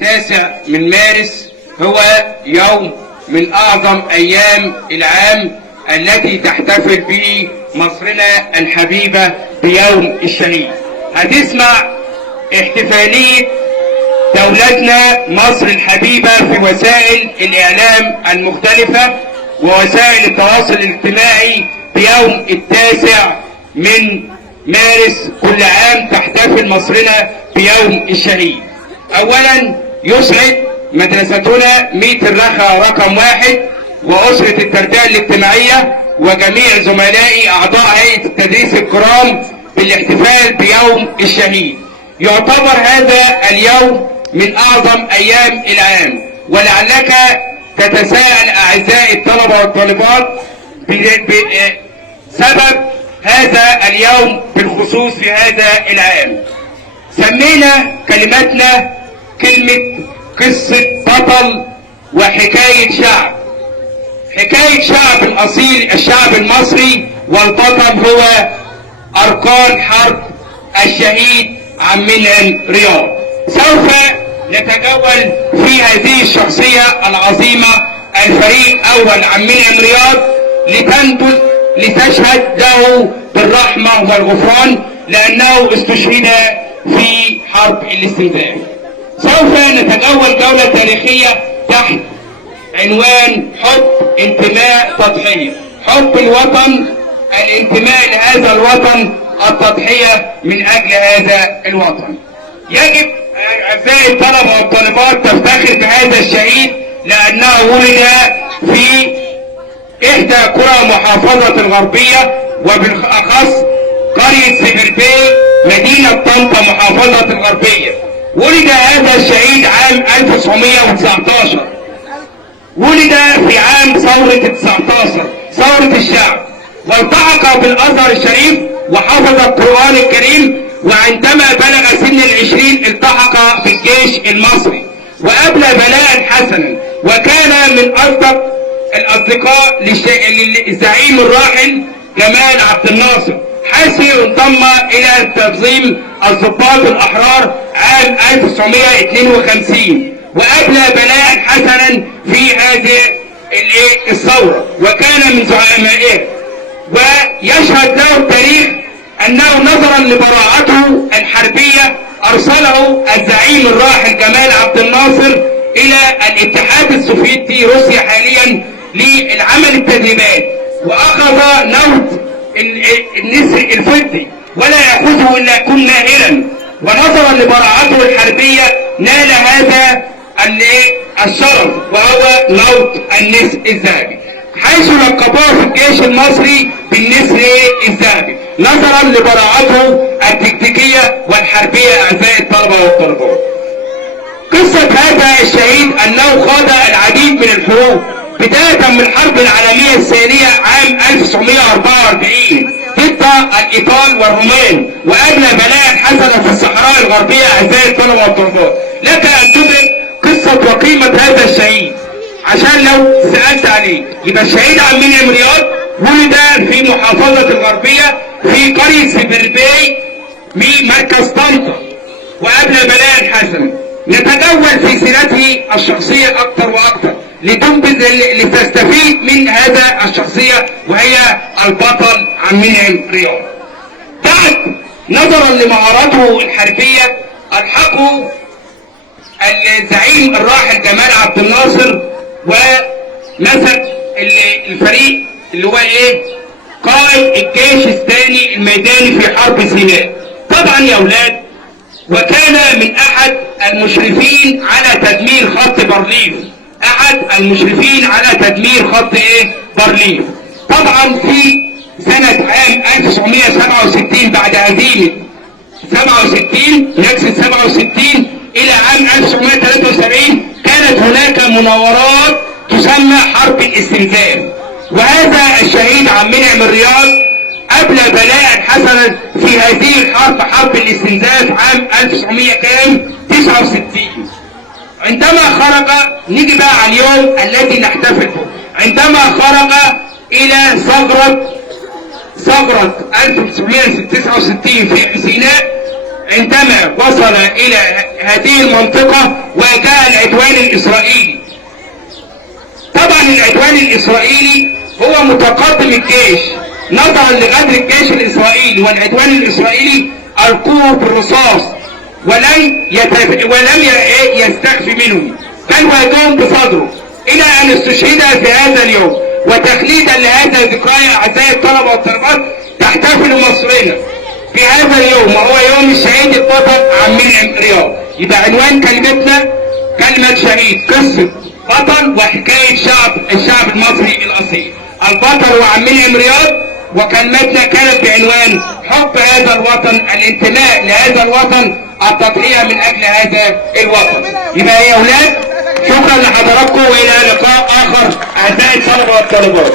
9 من مارس هو يوم من أعظم أيام العام التي تحتفل به مصرنا الحبيبة بيوم الشهيد. هتسمع احتفالية دولتنا مصر الحبيبة في وسائل الإعلام المختلفة ووسائل التواصل الاجتماعي بيوم 9 من مارس كل عام تحتفل مصرنا بيوم الشهيد. أولا يسعد مدرستنا ميت الرخا رقم 1 وأسرة التربية الاجتماعية وجميع زملائي أعضاء هيئة التدريس الكرام بالاحتفال بيوم الشهيد. يعتبر هذا اليوم من أعظم أيام العام، ولعلك تتساءل أعزائي الطلبة والطالبات بسبب هذا اليوم بالخصوص في هذا العام. سمينا كلمتنا كلمة قصة بطل وحكاية شعب. حكاية شعب أصيل الشعب المصري، والبطل هو أركان حرب الشهيد عبد المنعم رياض. سوف نتجول في هذه الشخصية العظيمة الفريق أول عبد المنعم رياض لتشهد له بالرحمة والغفران لأنه استشهد في حرب الاستنزاف. سوف نتجول جولة تاريخية تحت عنوان حب، انتماء، تضحية. حب الوطن، الانتماء لهذا الوطن، التضحية من أجل هذا الوطن. يجب أعزائي الطلبة والطالبات تفتخر بهذا الشهيد لأنه ولد في إحدى قرى محافظة الغربية وبالأخص قرية سبربي مدينة طنطا محافظة الغربية. ولد هذا الشهيد عام 1919. ولد في عام ثورة 19 ثورة الشعب، والتحق بالأزهر الشريف وحفظ القرآن الكريم، وعندما بلغ سن 20 التحق بالجيش المصري وأبلى بلاء حسنا، وكان من أصدق الأصدقاء للزعيم الراحل جمال عبد الناصر، حيث انضم إلى تنظيم الضباط الأحرار عام 1952 وأبلى بلاء حسنا في هذه الثورة وكان من زعمائه. ويشهد له التاريخ أنه نظرا لبراءته الحربية أرسله الزعيم الراحل جمال عبد الناصر إلى الاتحاد السوفيتي روسيا حاليا للعمل التدريبات، وأخذ نوت النسر الفضي ولا يأخذه إلا يكون ماهرا، ونظرا لبراءته الحربية نال هذا الشرف وهو نوت النسر الذهبي، حيث لقبوه في الجيش المصري بالنسر الذهبي نظرا لبراءته التكتيكية والحربية. أعزائي الطلبة والطالبات، قصة هذا الشهيد أنه خاض العديد من الحروب بداية من الحرب العالمية الثانية عام 1944 ضد الإيطال والرومان، وأبلى بلاء حسنا في الصحراء الغربية. أعزائي الطلبة والطالبات، لك أن تدرك قصة وقيمة هذا الشهيد عشان لو سألت عليه. يبقى الشهيد عبد المنعم رياض ولد في محافظة الغربية في قرية سبربي من مركز طنطا وأبلى بلاء حسنا. نتجول في سيرته الشخصية أكثر وأكثر لتستفيد من هذا الشخصية وهي البطل عبد المنعم رياض. بعد نظرا لمهاراته الحربية ألحقه الزعيم الراحل جمال عبد الناصر ومسك الفريق اللي هو قائد الجيش الثاني الميداني في حرب سيناء. طبعا يا اولاد، وكان من احد المشرفين على تدمير خط بارليف، احد المشرفين على تدمير خط بارليف. طبعا في سنة عام 1967 بعد هزيمة 67 نكسة 67 الى عام 1973 كانت هناك مناورات تسمى حرب الاستنزاف، وهذا الشهيد عبد المنعم رياض أبلى بلاء حسنا في هذه الحرب، حرب الاستنزاف عام 1969. عندما خرج، نيجي بقى على اليوم الذي نحتفل به، عندما خرج إلى ثغرة 1969 في سيناء، عندما وصل الى هذه المنطقة وجاء العدوان الاسرائيلي. طبعا العدوان الاسرائيلي هو متقدم الجيش نظرا لغدر الجيش الاسرائيلي والعدوان الاسرائيلي القوه بالرصاص ولم يستخفي منهم، كان واجههم بصدره الى ان استشهد في هذا اليوم. وتخليدا لهذا الذكرى اعزائي الطلبه والطالبات، تحتفل مصرنا في هذا اليوم وهو يوم الشهيد البطل عبد المنعم رياض. يبقى عنوان كلمتنا كلمه شهيد، قصه بطل وحكايه الشعب المصري الاصيل. البطل هو عبد المنعم رياض، وكلمتنا كانت بعنوان حب هذا الوطن، الانتماء لهذا الوطن، التضحيه من اجل هذا الوطن. يبقى يا اولاد شكرا لحضراتكم والى لقاء اخر اعزائي الطلبه والطالبات.